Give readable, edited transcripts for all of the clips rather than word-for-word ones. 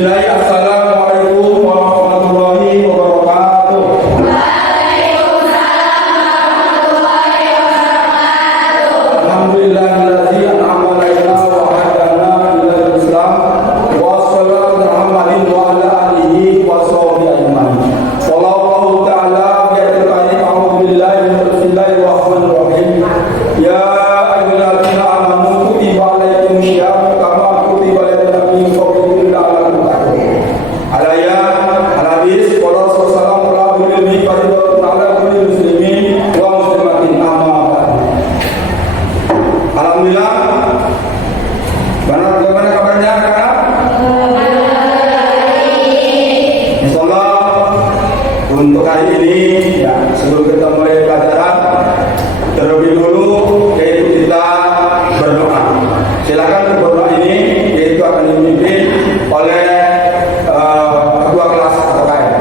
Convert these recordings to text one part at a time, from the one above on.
Assalamualaikum warahmatullahi wabarakatuh. Alhamdulillahilladzi an'ama 'alaina wa hadana ilal Islam wa sallallahu Muhammadin wa ala alihi wa sahbihi ajmain. Wallahu ta'ala bi'adzati a'udzu billahi minasyaitonir rahmanir rahim. Ya ayyuhalladzina amanu kutiba 'alaikumus syiyamu kama kutiba 'alal ladzina min qablikum la'allakum tattaqun. Alaya al-hadis qala sallallahu alaihi wa sallam ala kulli muslimin wa muslimatin amma ba'd. Alhamdulillah. Bagaimana kabarnya anak-anak? Insyaallah untuk hari ini ya, sebelum kita mulai pelajaran terlebih dulu yaitu kita berdoa. Silakan berdoa ini yaitu akan dipimpin oleh ketua kelas terkait.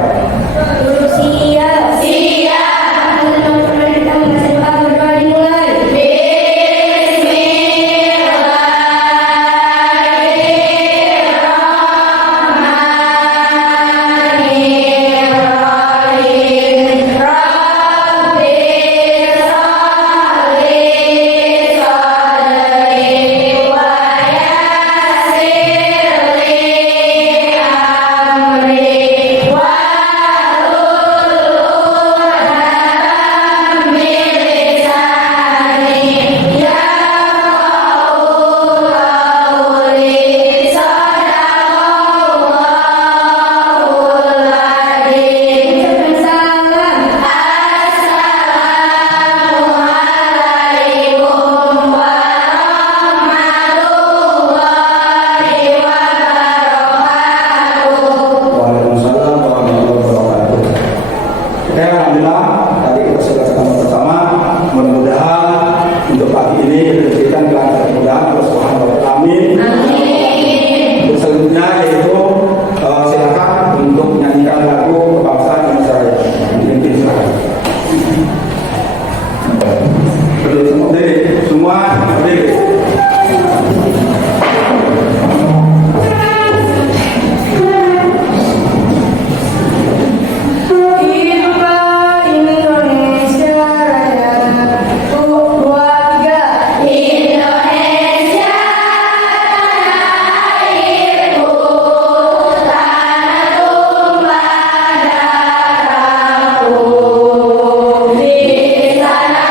Alhamdulillah, tadi kita sudah ketemu bersama. Mudah-mudahan untuk pagi ini kita diberikan kelancaran, mudah-mudahan Allah Subhanahu wa taala. Amin. Untuk selanjutnya yaitu silakan untuk menyanyikan lagu kebangsaan Indonesia Raya. Mungkin silakan. Semua berdiri. Di sana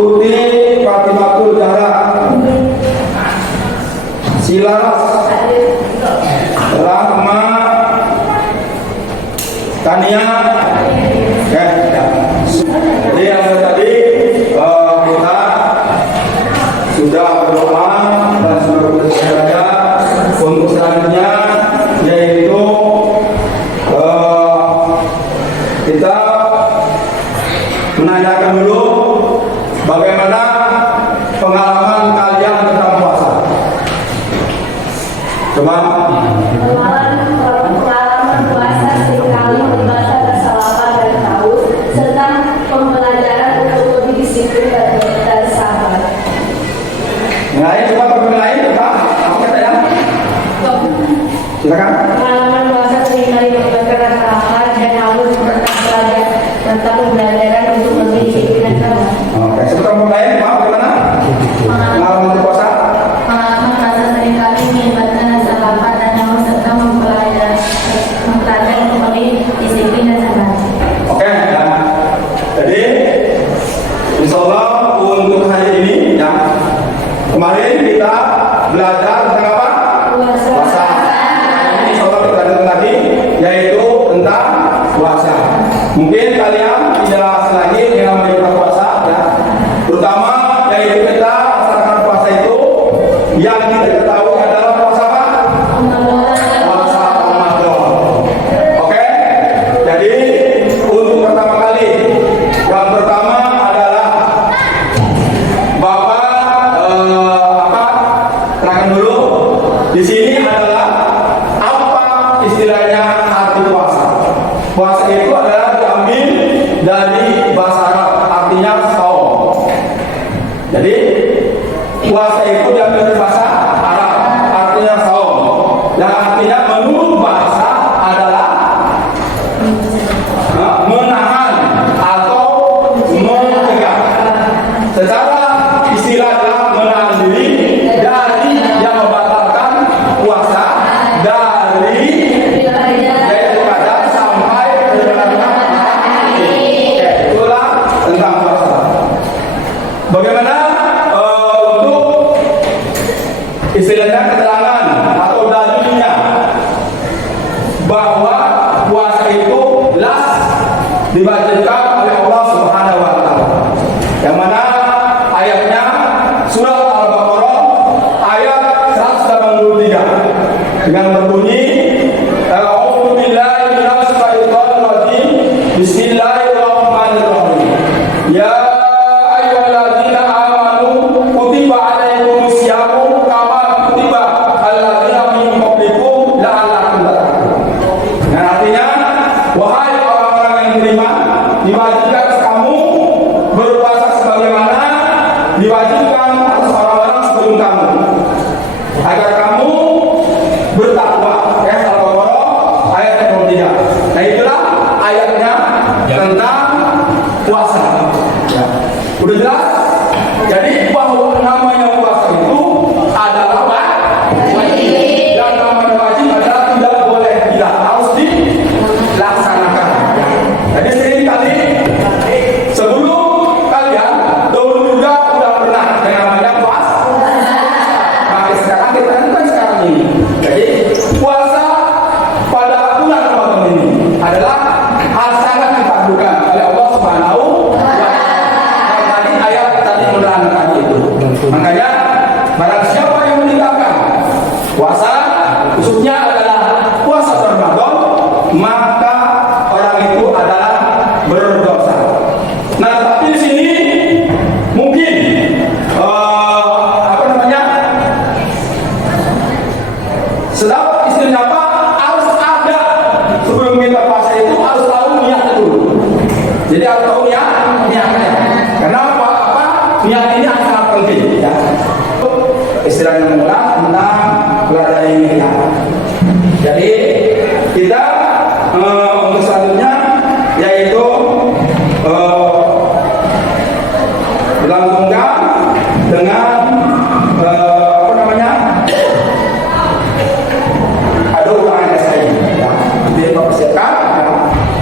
Tuti Fatimatul Zahra, Silaras, Rahma Tania. Ya. Jadi yang tadi kita sudah berdoa dan sudah bersedia untuk selanjutnya, yaitu kita menanyakan dulu bagaimana pengalaman kalian tentang puasa. Coba. Pengalaman puasa seringkali merasa kesalahan dan tahu tentang pembelajaran untuk lebih disiplin dan sabar. Lain, coba pertanyaan lain, coba. Apa katanya? Silakan. Pengalaman puasa seringkali menyebabkan rasa lapar dan haus tentang pembelajaran untuk lebih disiplin dan sabar. Oke, sebentar mulai, Pak, bagaimana? Pengalaman berpuasa? Pengalaman puasa seringkali menyebabkan rasa lapar dan haus serta mempelajari untuk lebih disiplin dan sabar. Oke, ya. Jadi insya Allah untuk hari ini, ya, kemarin kita belajar tentang apa? Puasa. Ini insya Allah kita datang lagi, yaitu tentang puasa. Mungkin kalian tidak asing lagi dengan namanya puasa, ya. Terutama yaitu kita melaksanakan puasa itu yang kita ketahui adalah puasa apa? Puasa Ramadan. Oke, jadi untuk pertama kali, yang pertama adalah Bapak terangkan dulu. Di sini adalah apa istilahnya arti puasa. Puasa itu adalah diambil dari bahasa Arab, artinya saum. Jadi puasa itu diambil dari bahasa Arab, artinya saum. Yang artinya menurut bahasa adalah menahan atau mencegah. Secara istilah adalah menahan diri dari yang membatalkan puasa dari yaitu kadang sampai benar-benar itulah tentang puasa. Bagaimana untuk istilahnya keterangan atau dalilnya bahwa puasa itu las diwajibkan oleh Allah Subhanahu wa taala. Yang mana ayatnya surah Al-Baqarah ayat 183 dengan berbunyi A'udzu billahi minasy syaithanir rajim. Bismillahirrahmanirrahim. Ya ayyuhalladzina amanu kutiba 'alaikumus syamu kama kutiba 'alal ladzina min qablikum la'allakum tattaqun. Nah, artinya wahai orang-orang yang beriman, diwajibkan kamu berpuasa sebagaimana diwajibkan atas orang-orang sebelum kamu, agar kamu bertakwa. Ya, Al-Baqarah ayat 23. Nah, itulah ayatnya tentang puasa. Ya. Udah jelas? Jadi bahwa namanya puasa itu adalah wajib. Dan namanya wajib adalah tidak boleh, tidak harus dilaksanakan. Ya. Jadi sering kali sebelum kalian dulu juga udah pernah yang namanya puasa. Maka sekarang kita kan sekarang ini. Jadi puasa pada bulan Ramadan ini adalah hal sangat dipadukan oleh Allah Subhanahu wa taala. Tadi ayat tadi menerangkan itu. Makanya barang siapa yang meninggalkan puasa, khususnya adalah puasa Ramadan, maka orang itu adalah berdosa. Nah, tapi di sini mungkin apa namanya? Sedapat istilahnya apa? Harus ada sebelum kita puasa itu harus tahu niat dulu. Jadi harus tahu niatnya. Kenapa? Apa? Niat ini sangat penting. Ya. Istilahnya mengulang tentang belajar ini. Ya. Jadi kita untuk selanjutnya yaitu dilanggungkan dengan apa namanya? Ada ulangan saya. Ya. Nanti persiapkan ya,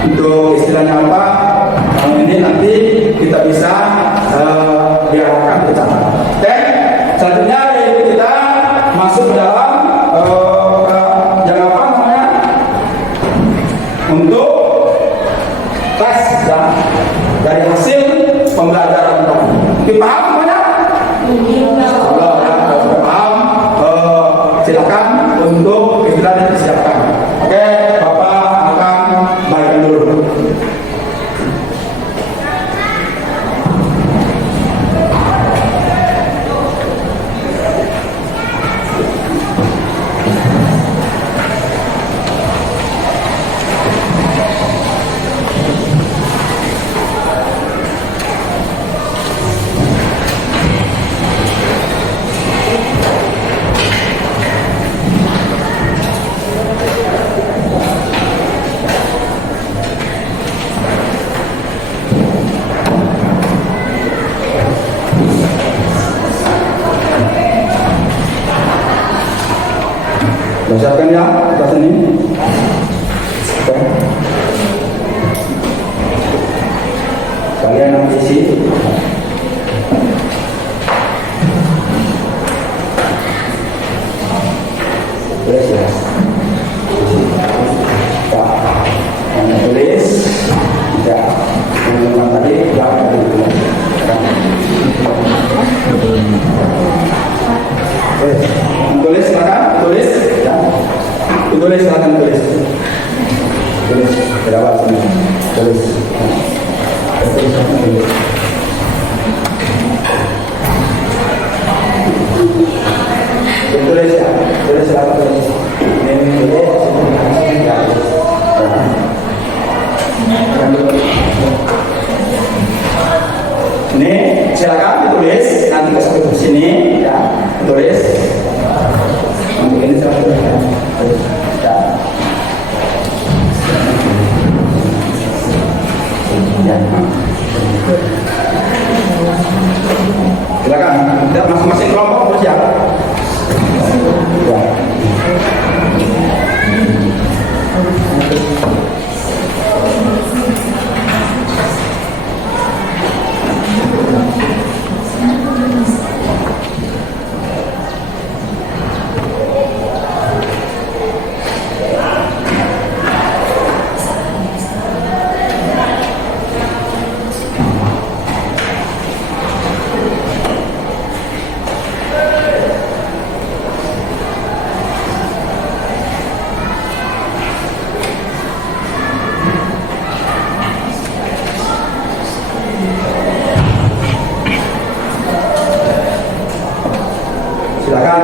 untuk istilahnya apa? Ini nanti kita bisa diarahkan ke sana. Oke, selanjutnya yaitu kita masuk dalam yang apa namanya untuk tes ya, dari hasil pembelajaran tadi. Dipaham semuanya? Kalau sudah paham, silakan untuk kita disiapkan. Oke, Bapak akan baikkan dulu. Siapkan ya atas ini. Oke. Kalian yang isi. Tulis ya. Yang tulis. Ya. Yang tadi belakang tadi. Tulis silakan, tulis ya. Tulis silakan tulis. Tulis berapa sini? Tulis. Tulis ya. Tulis silakan tulis. Ini ya. Ini silakan ditulis nanti ke sini ya. Tulis. Untuk ini saya tuliskan. Ya. Silakan, masing-masing kelompok bersiap. Ya. Silakan.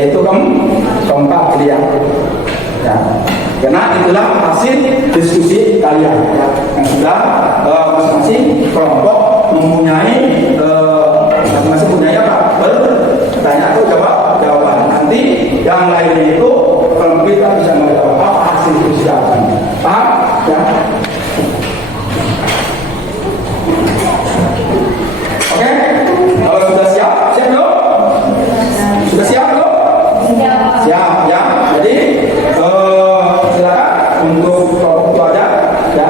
yaitu keempat kalian. Ya. Karena itulah hasil diskusi kalian ya, yang sudah masing-masing kelompok mempunyai masing-masing punya apa? Pertanyaan atau jawaban. Nanti yang lainnya itu kalau kita bisa menjawab apa hasil diskusi kalian. Paham? Ya. Oke? Kalau sudah siap belum? Sudah siap belum? Siap ya. Jadi silakan untuk kelompok itu aja ya.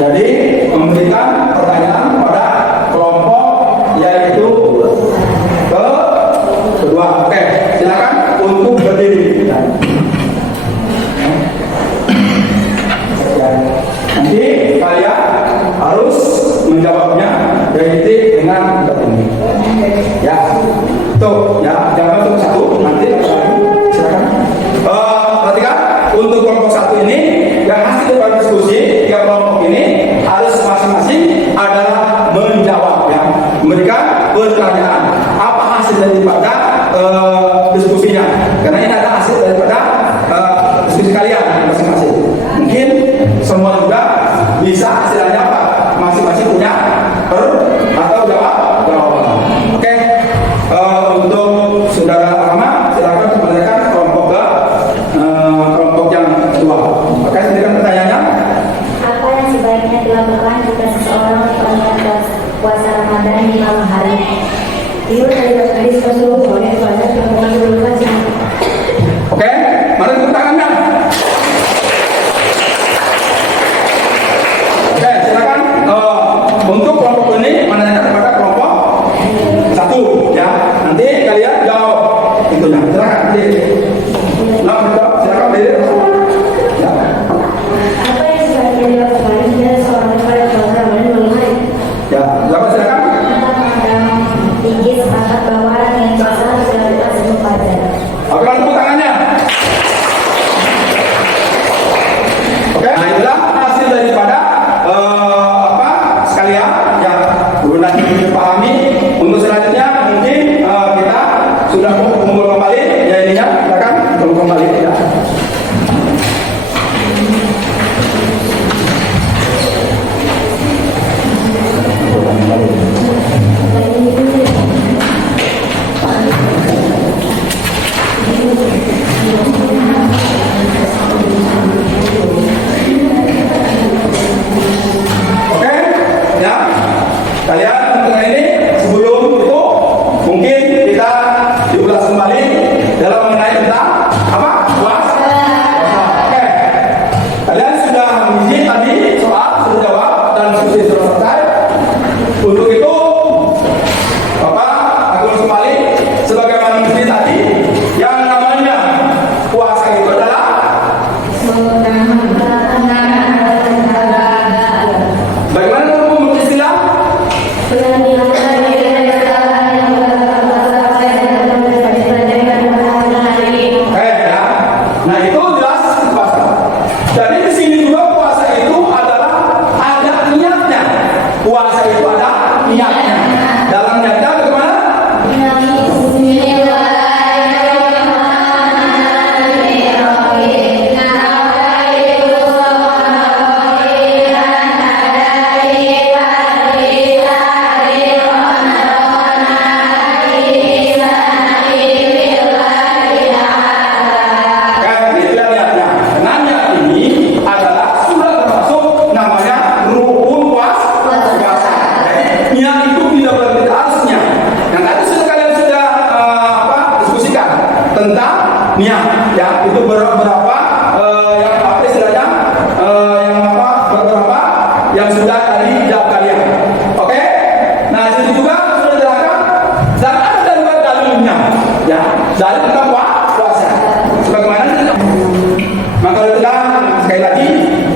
Jadi memberikan pertanyaan pada kelompok yaitu kedua. Oke, silakan untuk berdiri. Ya. Nanti kalian harus menjawabnya dari dengan begini. Ya, tuh ya, jangan cuma satu. Nanti silakan. Perhatikan untuk kelompok satu ini yang hasil dari diskusi tiga kelompok ini harus masing-masing adalah menjawab ya, memberikan pertanyaan apa hasil daripada diskusinya. Karena ini ada hasil daripada diskusi kalian masing-masing. Mungkin semua juga bisa hasilnya apa? Masing-masing punya atau jawaban. Oke. Untuk saudara Rahma silakan menanyakan kelompok yang kedua. Oke, silakan pertanyaannya. Apa yang sebaiknya dilakukan jika seseorang melakukan puasa Ramadan di malam hari? Itu dari diskusi boleh banyak yang melakukan. Oke, mari tepuk tangannya. Oke, silakan untuk kelompok ini menanyakan kepada kelompok satu ya. Nanti kalian jawab itunya. Silakan berdiri. Silakan berdiri. Ya. Apa yang sebaiknya dilakukan jika seseorang melakukan puasa Ramadan di malam hari? Ya, silakan. Tinggi sepakat bahwa orang yang puasa sudah dilakukan sebelum fajar. Oke, tepuk tangannya. Oke, nah itulah hasil daripada sekalian ya. Nanti dipahami. Untuk selanjutnya mungkin kita sudah kumpul kembali ya ininya, silakan kumpul kembali ya. Oke, ya. Kalian untuk ini sebelum itu mungkin kita diulas kembali dalam mengenai tentang apa? Puasa. Oke. Kalian sudah mengisi tadi soal, sudah jawab dan sudah selesai. Untuk itu Bapak aku ulas kembali sebagaimana mengisi tadi yang namanya puasa itu adalah bagaimana menurut istilah? Nah itu jelas puasa. Jadi di sini juga puasa itu adalah ada niatnya. Puasa itu ada niatnya. Dalam niatnya bagaimana? Niat ya itu berapa yang apa istilahnya beberapa yang sudah tadi jawab kalian. Oke, nah itu juga sudah jelaskan dan ada juga dalilnya ya, dalil tentang puasa sebagaimana maka itulah sekali lagi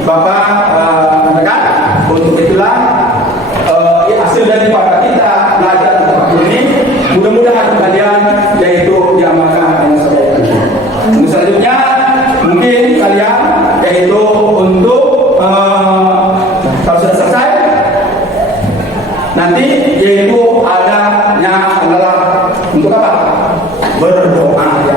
Bapak katakan untuk itulah hasil daripada kita belajar tentang ini mudah-mudahan kalian yaitu diamalkan dengan sebaik. Selanjutnya mungkin kalian yaitu untuk kalau sudah selesai nanti yaitu adanya adalah untuk apa? Berdoa ya.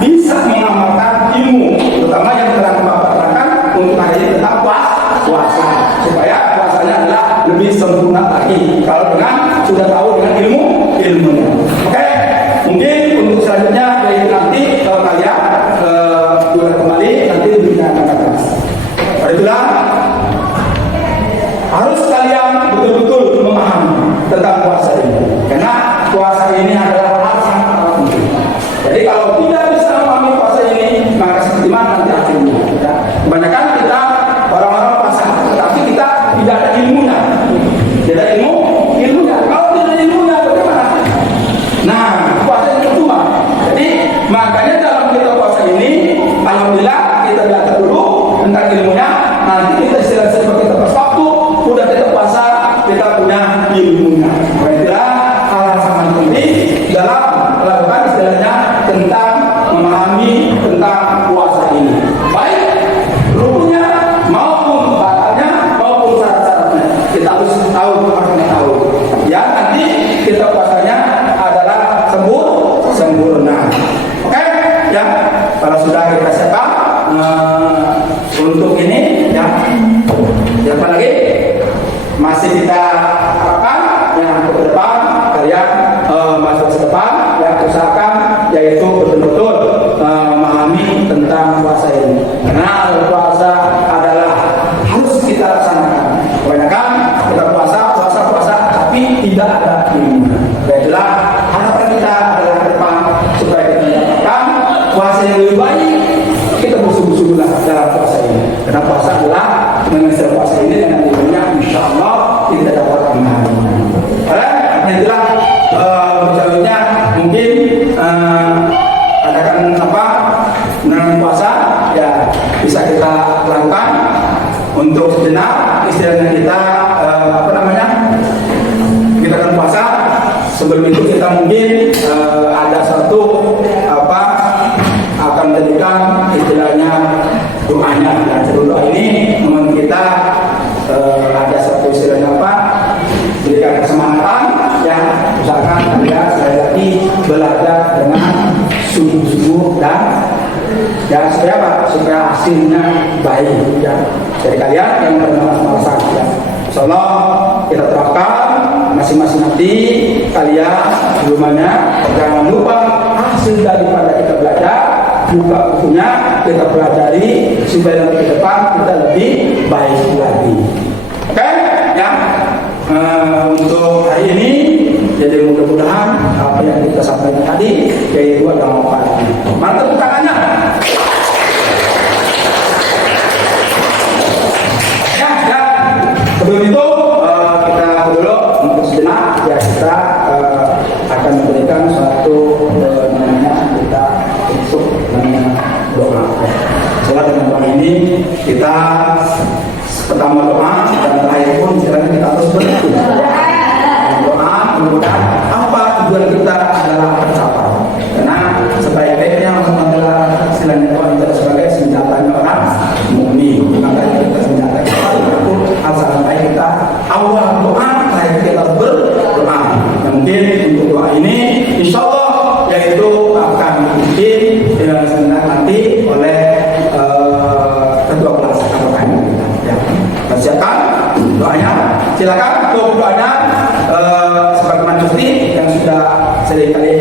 bisa mengamalkan ilmu, terutama yang telah Bapak terangkan untuk hari ini tentang puasa, supaya puasanya adalah lebih sempurna lagi kalau dengan sudah tahu dengan ilmunya. Oke, mungkin untuk selanjutnya dari nanti kalau kalian boleh kembali nanti diberikan kata-kata. Itulah harus kalian betul-betul memahami tentang puasa ini, karena puasa ini adalah hal sangat penting. Jadi kalau tidak bisa memahami puasa ini, maka seperti mana nanti akhirnya? Ya. Kebanyakan kita orang-orang puasa, tapi kita tidak ada ilmunya. Tidak ilmunya. Kalau tidak ada ilmunya, bagaimana? Nah, puasa itu cuma. Jadi makanya dalam kita puasa ini, alhamdulillah kita belajar dulu tentang ilmunya. Nanti kita istirahat seperti kita pas waktu, udah kita puasa, kita punya ilmunya. Itulah hal yang sangat penting dalam melakukan istilahnya tentang memahami tentang puasa ini. Baik rukunnya maupun batalnya maupun syarat-syaratnya. Kita harus tahu. Ya, nanti kita puasanya adalah sempurna. Oke? Ya. Kalau sudah kita siapkan untuk ini, ya. Siapa lagi? Masih kita harapkan yang ke depan kalian masuk ke depan, ya, usahakan yaitu betul-betul memahami tentang puasa ini, karena puasa adalah harus kita laksanakan. Kebanyakan kita puasa tapi tidak ada ilmu. Itulah harapan kita adalah ke depan supaya kita mendapatkan puasa yang lebih baik. Kita bersungguh-sungguhlah dalam puasa ini, karena puasa adalah dengan puasa ini dengan ilmunya, insya Allah kita dapat memahaminya. Itulah berjalannya mungkin adakan dengan puasa, ya bisa kita lakukan untuk sejenak istilahnya kita kita akan puasa. Sebelum itu kita mungkin ada satu akan jadikan istilahnya doanya. Dan sebelum doa ini memang kita ada satu istilahnya berikan kesemangatan, yang usahakan kalian sekali lagi belajar dengan sungguh-sungguh dan supaya hasilnya baik, ya. Jadi kalian yang bermalas-malasan, ya. Insyaallah kita terapkan masing-masing nanti kalian di rumahnya. Jangan lupa hasil daripada kita belajar, buka bukunya, kita pelajari supaya nanti ke depan kita lebih baik lagi. Oke, ya. Untuk hari ini, jadi mudah-mudahan apa yang kita sampaikan tadi yaitu adalah manfaat. Mantap tangannya. Ya. Sebelum itu kita dulu untuk sejenak, ya kita akan memberikan suatu kita untuk doa. Setelah dengan doa ini kita pertama doa dan terakhir pun sekarang kita terus doa, mudah-mudahan apa tujuan kita adalah tercapai. Karena sebaik-baiknya adalah istilahnya doa itu sebagai senjatanya orang mukmin. Maka kita senjata kita itu asal baik kita awal doa, terakhir kita berdoa. Mungkin untuk doa ini insya Allah yaitu akan diikuti dengan senang nanti oleh ketua kelas apa ya. Silakan doanya, silakan doanya sebagaimana seperti yang sudah seringkali